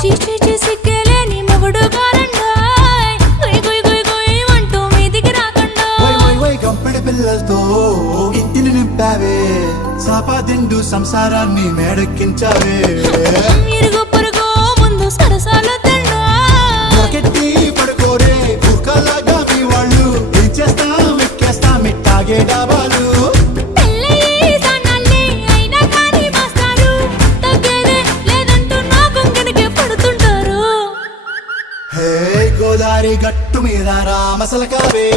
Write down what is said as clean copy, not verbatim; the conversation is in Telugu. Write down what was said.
చీచి సిగ్గలేని మొగుడు కారండాయ్ గుయ్ గుయ్ గుయ్ గుయ్ అంటూ మీదికి రాకుండా కంపెడి పిల్లలతో ఇంటిని నింపావే సాపాదిండు సంసారాన్ని మేడెక్కించావే ఇరుగు పొరుగు ముందు సరసాలు తిన్నా పొరకెట్టి పడుకోరే కుక్కలాగా మీ వాళ్ళు ఏం చేస్తాం ఎక్కేస్తాం ఇట్టాగే డాబాలు పెళ్ళయి సన్నాళ్ళే అయినా కానీ మాస్తారు తగ్గేదే లేదంటూ నా కొంగనికే పడుతుంటారు హే గోదారి గట్టు మీద రామసలకావే